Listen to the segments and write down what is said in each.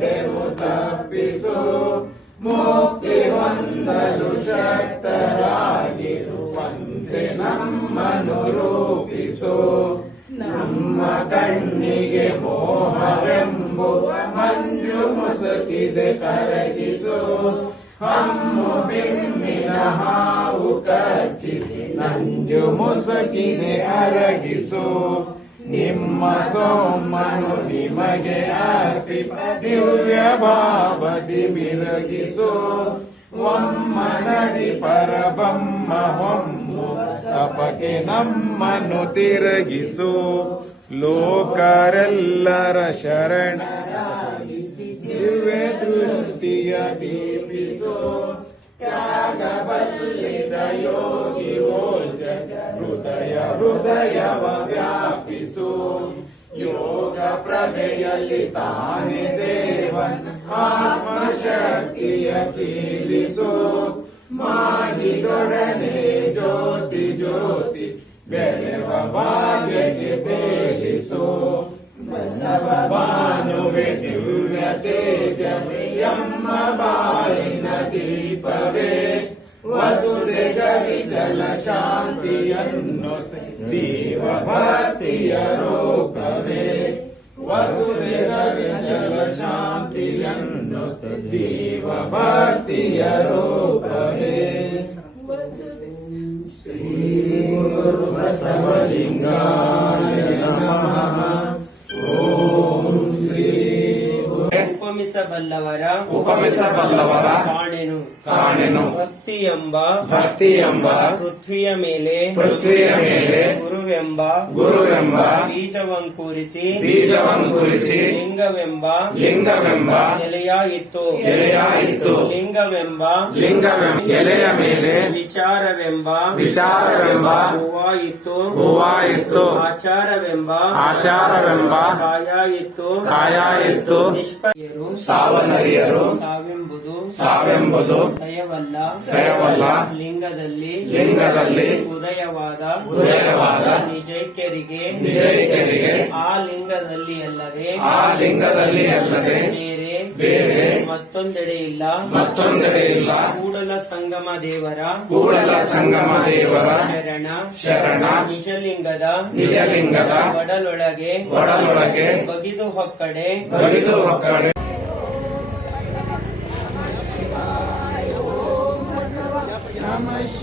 ಎಂದೆವು ತಪ್ಪಿಸು ಮುಕ್ತಿ ಹೊಂದಲು ಶಕ್ತರಾಗಿರುವಂತೆ ನಮ್ಮನು ರೂಪಿಸು. ನಮ್ಮ ಕಣ್ಣಿಗೆ ಮೋಹವೆಂಬುವ ಮಂಜು ಮುಸುಕಿದೆ ಕರಗಿಸು. ಹಮ್ಮು ಬಿಮ್ಮಿನ ಹಾವು ಕಚ್ಚಿದೆ, ನಂಜು ಮುಸುಕಿದೆ ಅರಗಿಸು ನಿಮ್ಮ ಸೋಮನು ನಿಮಗೆ ಅರ್ಪಿತ ದಿವ್ಯ ಭಾವದಿ ಮಿರಗಿಸೋ ಒಮ್ಮನದಿ ಪರಬಮ್ಮ ಹೊಮ್ಮು ತಪಕೆ ನಮ್ಮನ್ನು ತಿರುಗಿಸು. ಲೋಕರೆಲ್ಲರ ಶರಣ ದಿವ್ಯ ದೃಷ್ಟಿಯ ತ್ಯಾಗ ಬಲ್ಲಿದ ಯೋಗಿ ಓ ಜಗ ಹೃದಯ ಹೃದಯವ ವ್ಯಾಪಿಸು ಯೋಗ ಪ್ರಭೆಯಲ್ಲಿ ತಾನೇ ದೇವನ್ ಆತ್ಮಶಕ್ತಿಯ ಕೀಲಿಸು ಮಾಗಿದೊಡನೆ ಜ್ಯೋತಿ ಜ್ಯೋತಿ ಬೆಳೆವ ಭಾಗ್ಯಕ್ಕೆ ತೇಲಿಸು ಬಸವ ಭಾನುವೆ ದಿವ್ಯ ತೇಜ ಎಮ್ಮ ಬಾಳಿನ ದೀಪವೇ ವಸುದೆ ಗವಿಜಲ ಶಾಂತಿಯನ್ನು ದೀವ ಭಕ್ತಿಯ ರೂಪವೇ ವಸುದೆ ಗವಿಜಲ ಶಾಂತಿಯನ್ನು ದೀವ ಭಕ್ತಿಯ ರೂಪವೇ ಉಪಮಿಸಬಲ್ಲವರ ಉಪಮಿಸಬಲ್ಲವರ ಕಾಣೆನು. ಕಾಣೆನು. ಭಕ್ತಿ ಎಂಬ ಭಕ್ತಿ ಎಂಬ ಪೃಥ್ವಿಯ ಮೇಲೆ ಪೃಥ್ವಿಯ ಮೇಲೆ ಗುರುವೆಂಬ ಗುರುವೆಂಬ ಬೀಜವಂಕುರಿಸಿ ಬೀಜವಂಕುರಿಸಿ ಲಿಂಗವೆಂಬ ಲಿಂಗವೆಂಬ ಎಲೆಯಾಯಿತು ಎಲೆಯಾಯಿತು ಲಿಂಗವೆಂಬ ಲಿಂಗವೆಂಬ ಎಲೆಯ ಮೇಲೆ ವಿಚಾರವೆಂಬ ವಿಚಾರವೆಂಬ ಹೂವಾಯಿತು ಹೂವಾಯಿತು ಆಚಾರವೆಂಬ ಆಚಾರವೆಂಬ ಕಾಯಾಯಿತು ಕಾಯಾಯಿತು ನಿಷ್ಪರು ಸಾವನರಿಯರು ತಾವೆಂಬುದು ಸಾವೆಂಬುದು ಸಾವೆಂಬುದು ಸಯವಲ್ಲ ಲಿಂಗದಲ್ಲಿ ಲಿಂಗದಲ್ಲಿ ಉದಯವಾದ ಉದಯವಾದ ನಿಜೈಕ್ಯರಿಗೆ ನಿಜೈಕ್ಯರಿಗೆ ಆ ಲಿಂಗದಲ್ಲಿ ಅಲ್ಲದೆ ಆ ಲಿಂಗದಲ್ಲಿ ಅಲ್ಲದೆ ಬೇರೆ ಬೇರೆ ಮತ್ತೊಂದೆಡೆ ಇಲ್ಲ. ಮತ್ತೊಂದೆಡೆ ಇಲ್ಲ. ಕೂಡಲ ಸಂಗಮ ದೇವರ ಕೂಡಲ ಸಂಗಮ ದೇವರ ಶರಣ. ಶರಣ. ನಿಜಲಿಂಗದ ನಿಜಲಿಂಗದ ಒಡಲೊಳಗೆ ಒಡಲೊಳಗೆ ಬಗಿದು ಹೊಕ್ಕಡೆ. ಬಗಿದು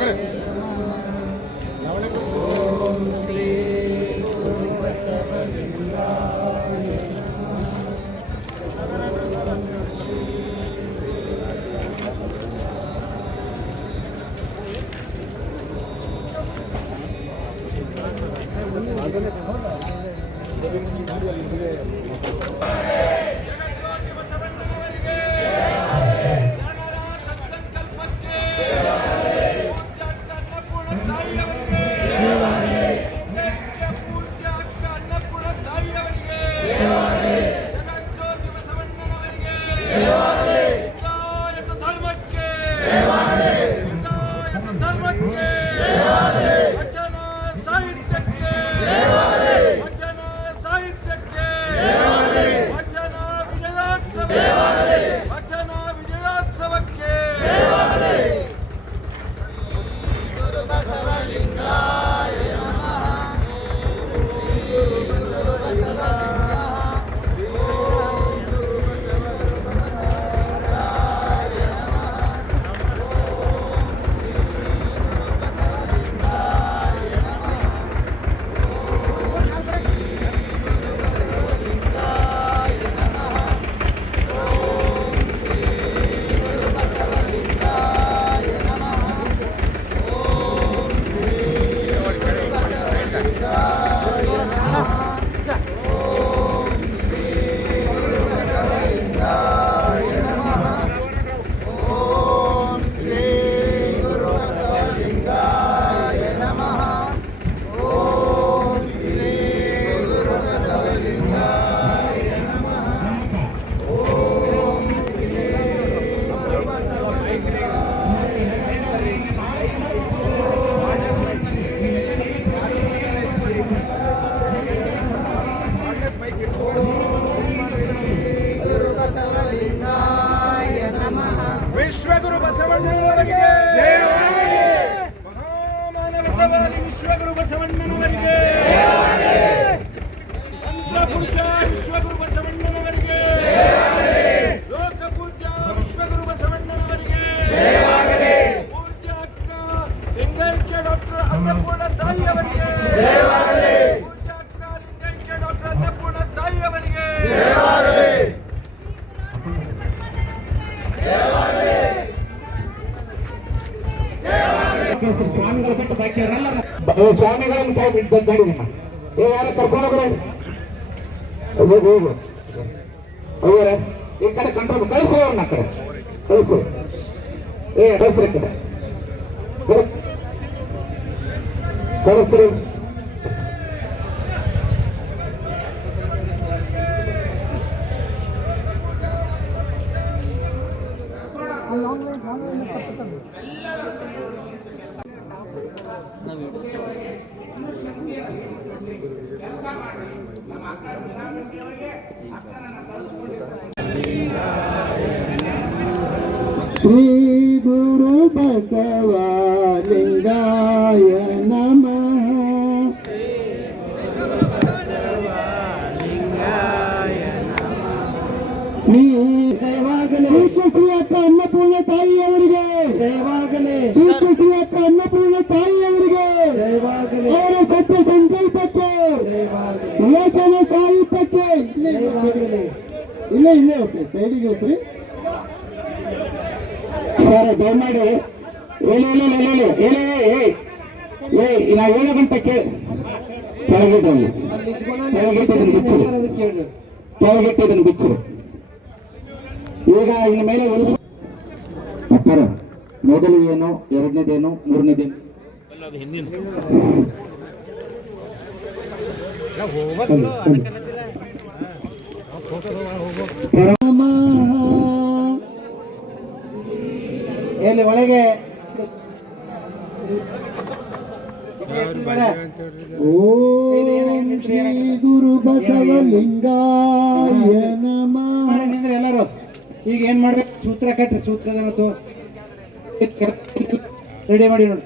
করে ಸ್ವಾಮಿಗಳು ಬಿಟ್ಟು ಬಾಕಿಯವರೆಲ್ಲ ಸ್ವಾಮಿಗಳನ್ನು ಕೈ ಬಿಟ್ಟು ನಿಮ್ಮ. ಏ, ಯಾರ ಕರ್ಕೊಂಡು ಹೋಗ್ರೆ. ಹೋಗು ಹೋಗು. ಹೋಗ್ರೆ ಈ ಕಡೆ ಕಂಟ್ರೋಲ್ ಕಳಿಸಿ ಅವ್ರನ್ನ ಕಡೆ ಕಳಿಸಿ. ಏ, ಕಳಿಸ್ರಿ ಈ ಕಳಿ- ಕಳಿಸ್ರಿ ಶ್ರೀ ಇಲ್ಲೇ ಇಲ್ಲೇ ಇಲ್ಲೇ ಸೈಡಿಗೆ ಹೆಸರಿ ಸರ್ ದಯಮಾಡಿ ಏನೇ ಏನೇ ಏನೇ ಏ ಏ ನಾವು ಏಳು ಗಂಟೆ ಕೆಳಗಿಟ್ಟನ್ನು ಕೆಳಗಿಟ್ಟದನ್ನು ಬಿಚ್ಚಿರಿ ಕೆಳಗಿಟ್ಟದನ್ನು ಬಿಚ್ಚಿರಿ ಈಗ ಇನ್ನು ಮೇಲೆ ಉಳಿಸ ಅಕ್ಕಾರ ಮೊದಲು ಏನು ಎರಡನೇದೇನು ಮೂರನೇದೇನು ಎಲ್ಲಿ, ಒಳಗೆ? ಓಂ ಶ್ರೀ ಗುರು ಬಸವಲಿಂಗಾಯ ನಮಃ ಎಲ್ಲರೂ ಈಗ ಏನ್ ಮಾಡ್ಬೇಕು? ಸೂತ್ರ ಕಟ್ಟ್ರಿ ಸೂತ್ರದ ಮತ್ತು ರೆಡಿ ಮಾಡಿ ನೋಡಿ.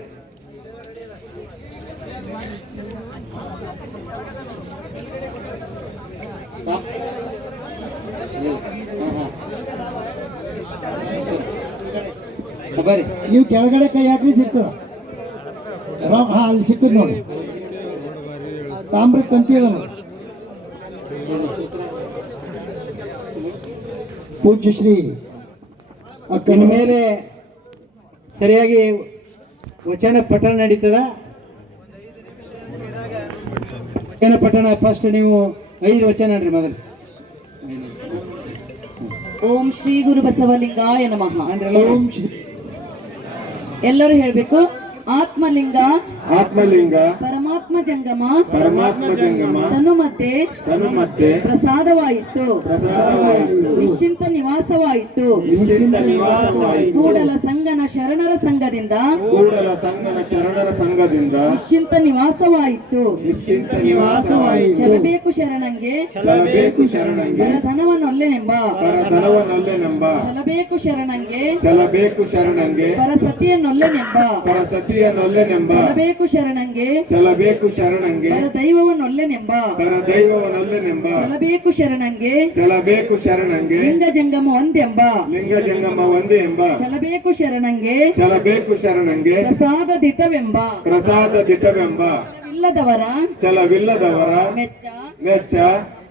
ಬರ್ರಿ ನೀವು ಕೆಳಗಡೆ ಕೈ ಹಾಕ್ರಿ ಸಿಗ್ತದ ರಾಮ್ ಹಾ ಅಲ್ಲಿ ಸಿಗ್ತದ ನೋಡಿ. ತಾಮ್ರಕ್ಕೆ ತಂತಿ ಅದ ನೋಡಿ ಪೂಜ್ಯ ಶ್ರೀ ಅಕ್ಕನ ಮೇಲೆ ಸರಿಯಾಗಿ ವಚನ ಪಠಣ ನಡೀತದ? ವಚನ ಪಠಣ ಫಸ್ಟ್ ನೀವು ಐದು ವಚನ ನೋಡ್ರಿ ಮೊದಲು. ಓಂ ಶ್ರೀ ಗುರು ಬಸವಲಿಂಗಾಯ ನಮಃ. ಓಂ ಶ್ರೀ ಎಲ್ಲರೂ ಹೇಳ್ಬೇಕು. ಆತ್ಮಲಿಂಗ. ಆತ್ಮಲಿಂಗ. ಪರಮಾತ್ಮ ಜಂಗಮ. ಪರಮಾತ್ಮ ಜಂಗಮ. ತನುಮತೆ ತನುಮತ್ತೆ ಪ್ರಸಾದವಾಯಿತು. ಪ್ರಸಾದವಾಯಿತು. ನಿಶ್ಚಿಂತ ನಿವಾಸವಾಯಿತು. ನಿಶ್ಚಿಂತ ನಿವಾಸವಾಯಿತು. ಕೂಡಲ ಸಂಗನ ಶರಣರ ಸಂಘದಿಂದ. ಕೂಡಲ ಸಂಗನ ಶರಣರ ಸಂಘದಿಂದ. ನಿಶ್ಚಿಂತ ನಿವಾಸವಾಯಿತು. ನಿಶ್ಚಿಂತ ನಿವಾಸವಾಯಿತು. ಚಲಬೇಕು ಶರಣಂಗೆ. ಚಲಬೇಕು ಶರಣಂಗೆ. ಪರಧನವನ್ನೊಲ್ಲೆನೆಂಬ ಪರಧನವನಲ್ಲೆನೆಂಬ. ಚಲಬೇಕು ಶರಣಂಗೆ. ಚಲಬೇಕು ಶರಣಂಗೆ. ಪರಸತಿಯನ್ನೊಲ್ಲೆನೆಂಬ. ಪರಸತಿಯನೊಲ್ಲೆನೆಂಬ ಚಲಬೇಕು ಶರಣಂಗೆ ಚಲಬೇಕು ಶರಣಂಗೆ ಪರದೈವವನ್ನೊಲ್ಲೆನೆಂಬ ಪರದೈವವನಲ್ಲೆನೆಂಬ ಚಲಬೇಕು ಶರಣಂಗೆ ಚಲಬೇಕು ಶರಣಂಗೆ ಲಿಂಗ ಜಂಗಮ ಒಂದೆಂಬ ಲಿಂಗ ಜಂಗಮ ಒಂದೇ ಎಂಬ ಚಲಬೇಕು ಶರಣಂಗೆ ಚಲಬೇಕು ಶರಣಂಗೆ ಪ್ರಸಾದ ದಿಟವೆಂಬ ಪ್ರಸಾದ ದಿಟವೆಂಬ ಇಲ್ಲದವರ ಚಲವಿಲ್ಲದವರ ಮೆಚ್ಚ ಮೆಚ್ಚ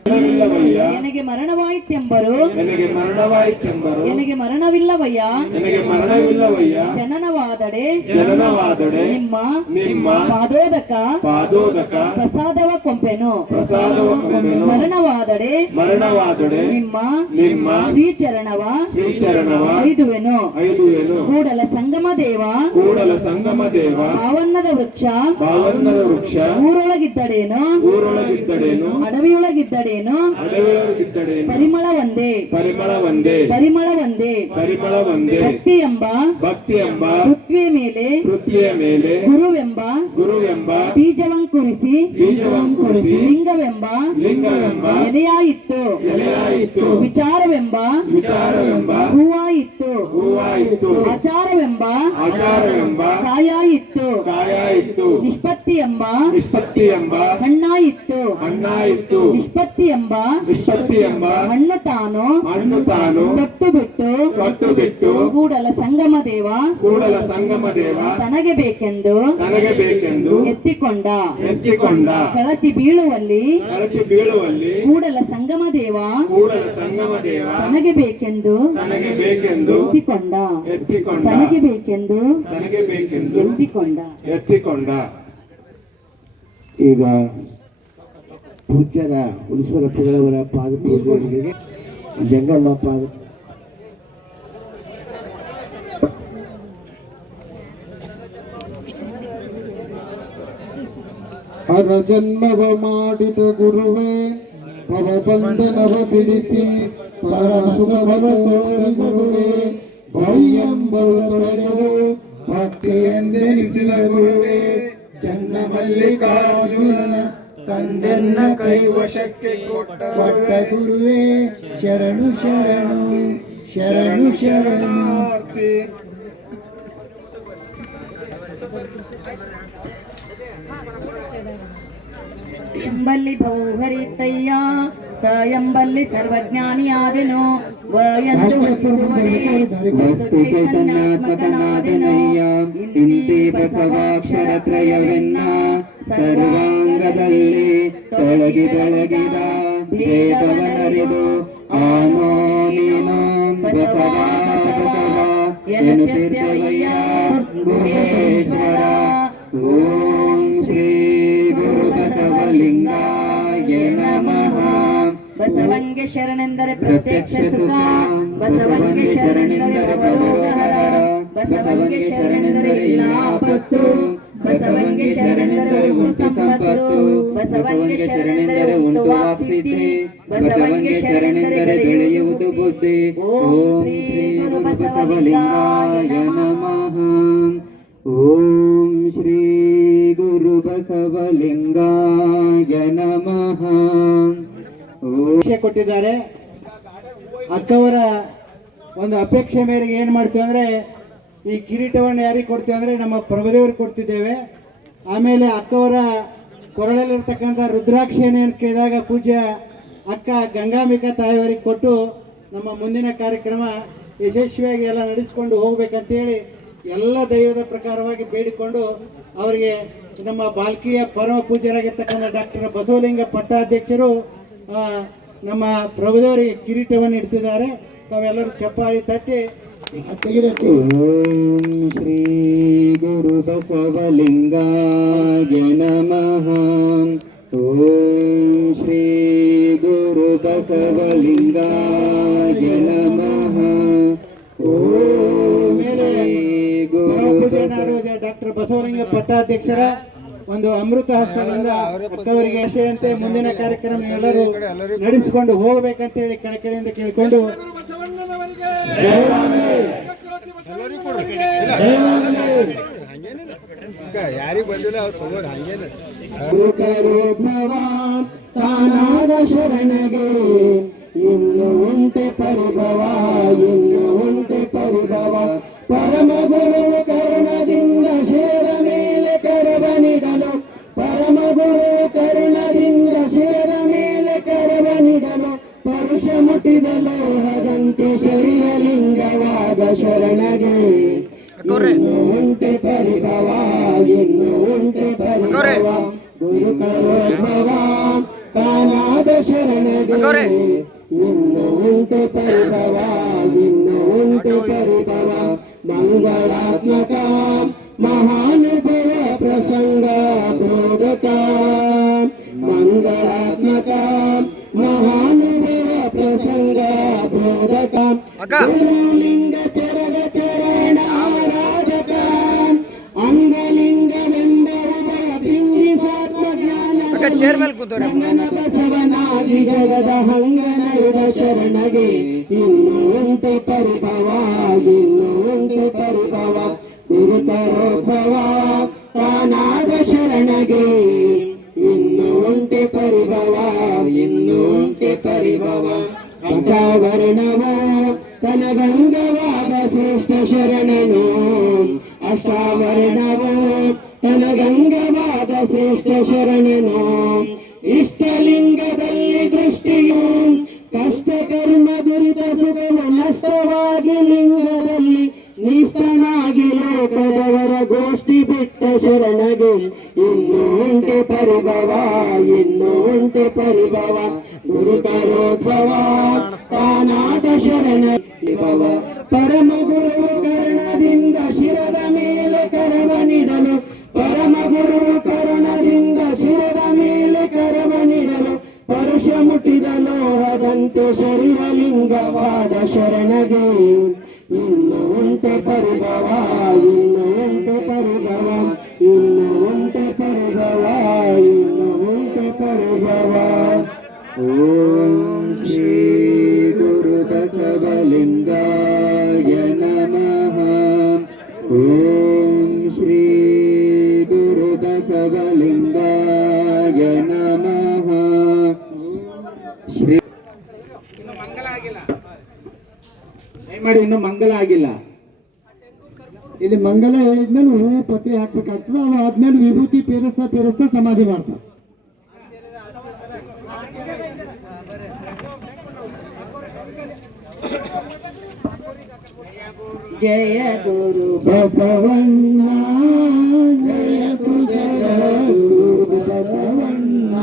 ನನಗೆ ಮರಣವಾಯಿತೆಂಬರು. ನನಗೆ ಮರಣವಾಯಿತೆಂಬರು. ನನಗೆ ಮರಣವಿಲ್ಲವಯ್ಯ. ನನಗೆ ಮರಣವಿಲ್ಲವಯ್ಯ. ಜನನವಾದಡೆ. ಜನನವಾದಡೆ. ನಿಮ್ಮ ನಿಮ್ಮ ಪಾದೋದಕ. ಪಾದೋದಕ. ಪ್ರಸಾದವ ಕೊಂಪೆನು. ಪ್ರಸಾದವ ಕೊಂಪೆನು. ಮರಣವಾದಡೆ. ಮರಣವಾದಡೆ. ನಿಮ್ಮ ನಿಮ್ಮ ಶ್ರೀಚರಣವ. ಶ್ರೀಚರಣವ. ಐದುವೆನು. ಐದುವೆನು. ಕೂಡಲ ಸಂಗಮ ದೇವ. ಕೂಡಲ ಸಂಗಮ ದೇವ. ಪಾವನ್ನದ ವೃಕ್ಷ. ಪಾವನ್ನದ ವೃಕ್ಷ. ಊರೊಳಗಿದ್ದಡೇನು. ಊರೊಳಗಿದ್ದಡೇನು. ಅಡವಿಯೊಳಗಿದ್ದಡೇನು. ಅಡವಿಯೊಳಗಿದ್ದಡೇನು ಪರಿಮಳ ಒಂದೇ. ಪರಿಮಳ ಒಂದೇ. ಪರಿಮಳ ಒಂದೇ. ಪರಿಮಳ ಒಂದೇ. ಭಕ್ತಿ ಎಂಬ. ಭಕ್ತಿ ಎಂಬ. ಪೃಥ್ವಿಯ ಮೇಲೆ. ಪೃಥ್ವಿಯ ಮೇಲೆ. ಗುರುವೆಂಬ. ಗುರುವೆಂಬ. ಬೀಜವಂಕುರಿಸಿ ಬೀಜವಂಕುರಿಸಿ ಲಿಂಗವೆಂಬ. ಲಿಂಗವೆಂಬ. ಎಲೆ ಎಲೆಯಾಯಿತ್ತು. ಎಲೆಯಾಯಿತು ವಿಚಾರವೆಂಬ. ವಿಚಾರವೆಂಬ. ಹೂವಾಯಿತ್ತು. ಹೂವಾಯಿತು. ಆಚಾರವೆಂಬ ಆಚಾರವೆಂಬ ಕಾಯಾಯಿತ್ತು. ಕಾಯಾಯಿತು ನಿಷ್ಪತ್ತಿ ಎಂಬ ನಿಷ್ಪತ್ತಿ ಎಂಬ ಹಣ್ಣಾಯಿತ್ತು ಹಣ್ಣಾಯಿತು ನಿಷ್ಪತ್ತಿ ಎಂಬ ನಿಷ್ಪತ್ತಿ ಎಂಬ ಹಣ್ಣು ತಾನು ಹಣ್ಣು ತಾನು ಕಟ್ಟು ಬಿಟ್ಟು ಕಟ್ಟು ಬಿಟ್ಟು ಕೂಡಲ ಸಂಗಮ ದೇವ ಕೂಡಲ ಸಂಗಮ ದೇವ ತನಗೆ ಬೇಕೆಂದು ನನಗೆ ಬೇಕೆಂದು ಎತ್ತಿಕೊಂಡ. ಎತ್ತಿಕೊಂಡ. ಕಳಚಿ ಬೀಳುವಲ್ಲಿ ಕಳಚಿ ಬೀಳುವಲ್ಲಿ ಕೂಡಲ ಸಂಗಮ ದೇವ ಕೂಡಲ ಸಂಗಮ ದೇವ ತನಗೆ ಬೇಕೆಂದು ನನಗೆ ಬೇಕೆಂದು ಎತ್ತಿಕೊಂಡ. ಎತ್ತಿಕೊಂಡ. ತನಗೆ ಬೇಕೆಂದು ತನಗೆ ಬೇಕೆಂದು ಎತ್ತಿಕೊಂಡ ಎತ್ತಿಕೊಂಡ. ಈಗ ಪೂಜ್ಯರ ಉಳಿಸುರಪ್ಪಗಳವರ ಪಾದ ಪೂಜೆಗಳಿಗೆ ಜಂಗಮ್ಮ ಪಾದ. ಹರ ಜನ್ಮವ ಮಾಡಿದ ಗುರುವೇ ಭವಬಂಧನವ ಬಿಡಿಸಿ ಪರಮ ಸುಖವ ತೋರಿದ ಗುರುವೇ ಭವ್ಯಂಬರು ತೊಳೆದು ಭಕ್ತಿಯೆಂದೆನಿಸಿದ ಗುರುವೇ ಚನ್ನ ಮಲ್ಲಿಕಾರ್ಜುನನ ತಂದೆನ್ನ ಕೈವಶಕ್ಕೆ ಕೊಟ್ಟ ಕೊಟ್ಟ ಗುರುವೇ ಶರಣು ಶರಣು ಶರಣು ಶರಣು ಎಂಬಲ್ಲಿ ಬಹುಹರಿತಯ್ಯ ಸ ಎಂಬಲ್ಲಿ ಸರ್ವಜ್ಞಾನಿಯಾದೆನು ವ ಎಂದು ವಚಿಸುವಡೆ ವಸ್ತು ಚೈತನ್ಯಾತ್ಮಕನಾದೆನು ಇಂತಿ ಬಸವಾಕ್ಷರತ್ರಯವೆನ್ನ ಸರ್ವಾಂಗದಲ್ಲಿ ತೊಳಗಿ ಬೆಳಗಿದ ಭೇದವನರಿದು ಆನೋ ನೀನು ಬಸವ ಬಸವ ಎನ್ನುತ್ತಿದ್ದವಯ್ಯ ಓಂ ಬಸವಂಗೆ ಶರಣೆಂದರೆ ಪ್ರತ್ಯಕ್ಷ ಸುಖ. ಬಸವಂಗೆ ಶರಣೆಂದರೆ ಭವರೋಗಹರ ಬಸವಂಗೆ ಶರಣೆಂದರೆ ಎಲ್ಲ ಆಪತ್ತು ಬಸವಂಗೆ ಶರಣೆಂದರೆ ಉಂಟು ಸಂಪತ್ತು. ಬಸವಂಗೆ ಶರಣೆಂದರೆ ಉಂಟು ವಾಕ್ಸಿದ್ಧಿ ಬಸವಂಗೆ ಶರಣೆಂದರೆ ಬೆಳೆಯುವುದು ಬುದ್ಧಿ. ಓಂ ಶ್ರೀ ಗುರು ಬಸವಲಿಂಗಾಯ ನಮಃ. ಓಂ ಶ್ರೀ ಗುರು ಬಸವಲಿಂಗಾಯ ನಮಃ. ಅಪೇಕ್ಷೆ ಕೊಟ್ಟಿದ್ದಾರೆ. ಅಕ್ಕವರ ಒಂದು ಅಪೇಕ್ಷೆ ಮೇರೆಗೆ ಏನು ಮಾಡ್ತೀವಿ ಅಂದರೆ, ಈ ಕಿರೀಟವನ್ನು ಯಾರಿಗೆ ಕೊಡ್ತೀವಿ ಅಂದರೆ, ನಮ್ಮ ಪ್ರಭುದೇವರಿಗೆ ಕೊಡ್ತಿದ್ದೇವೆ. ಆಮೇಲೆ ಅಕ್ಕವರ ಕೊರಳಲ್ಲಿರ್ತಕ್ಕಂಥ ರುದ್ರಾಕ್ಷಿಯನ್ನು ಕೇಳಿದಾಗ ಪೂಜ್ಯ ಅಕ್ಕ ಗಂಗಾಂಬಿಕಾ ತಾಯಿಯವರಿಗೆ ಕೊಟ್ಟು ನಮ್ಮ ಮುಂದಿನ ಕಾರ್ಯಕ್ರಮ ಯಶಸ್ವಿಯಾಗಿ ಎಲ್ಲ ನಡೆಸ್ಕೊಂಡು ಹೋಗ್ಬೇಕಂತೇಳಿ ಎಲ್ಲ ದೈವದ ಪ್ರಕಾರವಾಗಿ ಬೇಡಿಕೊಂಡು ಅವರಿಗೆ ನಮ್ಮ ಬಾಲ್ಕಿಯ ಪರಮ ಪೂಜ್ಯರಾಗಿರ್ತಕ್ಕಂಥ ಡಾಕ್ಟರ್ ಬಸವಲಿಂಗ ಪಟ್ಟಾಧ್ಯಕ್ಷರು ನಮ್ಮ ಪ್ರಭುದವರಿಗೆ ಕಿರೀಟವನ್ನು ಇಡ್ತಿದ್ದಾರೆ. ತಾವೆಲ್ಲರೂ ಚಪ್ಪಾಳಿ ತಟ್ಟಿ. ಓಂ ಶ್ರೀ ಗುರು ಬಸವಲಿಂಗಾಯ ನಮಃ. ಓಂ ಶ್ರೀ ಗುರು ಬಸವಲಿಂಗಾಯ ನಮಃ. ಓಂ ಶ್ರೀ ಗುರು ಡಾಕ್ಟರ್ ಬಸವಲಿಂಗ ಪಟ್ಟಾಧ್ಯಕ್ಷರ ಒಂದು ಅಮೃತ ಹಸ್ತದಿಂದ ಅಕ್ಕವರಿಗೆ ಆಶೆಯಂತೆ ಮುಂದಿನ ಕಾರ್ಯಕ್ರಮ ಎಲ್ಲರೂ ನಡೆಸಿಕೊಂಡು ಹೋಗಬೇಕಂತೇಳಿ ಹೇಳಿ ಕೇಳಿಕೊಂಡು ಕಡೆಯಿಂದ ಕೇಳಿಕೊಂಡು ತಾನಾದ ಶರಣಗೆ ಇನ್ನು ಉಂಟೆ ಪರಿಭವ ಇನ್ನು ಉಂಟೆ ಪರಿಭವ. ಪರಮ ಗುರುವು ಪರುಷ ಲೋಹದಂತೆ ಹದಂತೆ ಶರೀರಲಿಂಗವಾದ ಶರಣಗೆ ಇನ್ನು ಉಂಟೆ ಪರಿಭವ ಇನ್ನು ಉಂಟೆ ಪರಿಭವ. ಗುರು ಕರೋದ್ಭವ ಕಾಲಾದ ಶರಣಗೆ. ಇನ್ನು ಉಂಟೆ ಪರಿಭವ ಇನ್ನು ಉಂಟೆ ಪರಿಭವ. ಮಂಗಳಾತ್ಮಕ ಮಹಾನುಭವ ಪ್ರಸಂಗ ಬೋಧಕ. ಮಂಗಳಾತ್ಮಕ ಮಹಾನುಭವ ಪ್ರಸಂಗ ಬೋಧಕ ಗುರುಲಿಂಗ ಚರಣ ಚರಣ ಆರಾಧಕ ಅಂಗಲಿಂಗವೆಂಬ ಉಭಯ ಬಿಂಬಿಸಾತ್ಮ ಜ್ಞಾನ ಸಂಗನ ಬಸವನಾಗಿ ಜಗದ ಹಂಗನಯುಡ ಶರಣಗೆ. ಇನ್ನು ಉಂಟೆ ಪರಿಭವ ಇನ್ನು ಉಂಟೆ ಪರಿಭವ. ಗುರುತರೋಭವ ತಾನಾದ ಶರಣಗೆ. ಇನ್ನು ಉಂಟೆ ಪರಿಭವ ಇನ್ನು ಉಂಟೆ ಅಷ್ಟಾವರಣವ ತನಗಂಗವಾದ ಶ್ರೇಷ್ಠ ಶರಣನು. ಅಷ್ಟಾವರಣವು, ತನಗಂಗವಾದ ಶ್ರೇಷ್ಠ ಶರಣನು. ಇಷ್ಟಲಿಂಗದಲ್ಲಿ ದೃಷ್ಟಿಯು, ಕಷ್ಟ ಕರ್ಮ ದುರಿತ ಸುಗಮ ನಷ್ಟವಾಗಿ ಲಿಂಗದಲ್ಲಿ ನಿಷ್ಠನಾಗಿ ಲೋಕದವರ ಗೋಷ್ಠಿ ಬಿಟ್ಟ ಶರಣಗೆ ಇನ್ನು ಉಂಟೆ ಪರಿಭವ, ಇನ್ನು ಉಂಟೆ ಪರಿಭವ. ಗುರುಕರೋದ್ಭವ ತಾನಾದ ಶರಣ ವಿಭವ. ಪರಮ ಗುರುವು ಕರ್ಣದಿಂದ ಶಿರದ ಮೇಲೆ ಕರವ ನೀಡಲು. ಪರಮ ಗುರುವು ಕರುಣದಿಂದ ಶಿರದ ಮೇಲೆ ಕರವ ನೀಡಲು. ಪರುಷ ಮುಟ್ಟಿದ ಲೋಹದಂತೆ ಶರೀರಲಿಂಗವಾದ ಶರಣಗೆ. ಇನ್ನು ಉಂಟೆ ಪರಿಭವ, ಇನ್ನು ಉಂಟೆ ಪರಿಭವ ಇನ್ನು ಉಂಟೆ ಪರಿಭವ ಇನ್ನು ಉಂಟೆ ಪರಿಭವ ಓಂ ಶ್ರೀ ಗುರು ಬಸವಲಿಂಗಾಯ ನಮಃ. ಓಂ ಶ್ರೀ ಗುರು ಬಸವಲಿಂಗಾಯ ನಮಃ ಶ್ರೀ ಮಾಡಿ ಇನ್ನು ಮಂಗಲ ಆಗಿಲ್ಲ. ಇಲ್ಲಿ ಮಂಗಲ ಹೇಳಿದ್ಮೇಲೆ ಹೂವು ಪತ್ರಿ ಹಾಕ್ಬೇಕಾಗ್ತದೆ ಅದು ಆದ್ಮೇಲೆ ವಿಭೂತಿ ಪೇರಿಸ್ತಾ ಪೇರಿಸ್ತಾ ಸಮಾಧಿ ಮಾಡ್ತಾರೆ. ಜಯ ಗುರು ಬಸವಣ್ಣ ಜಯ ಗುರು ಬಸವಣ್ಣ.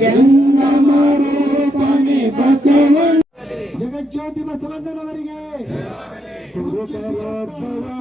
ಜಂಗಮ ರೂಪನೆ ಬಸವಣ್ಣ ಜಗಜ್ಯೋತಿ ಬಸವಣ್ಣನವರಿಗೆ. ಗುರುತರೋದ್ಭವ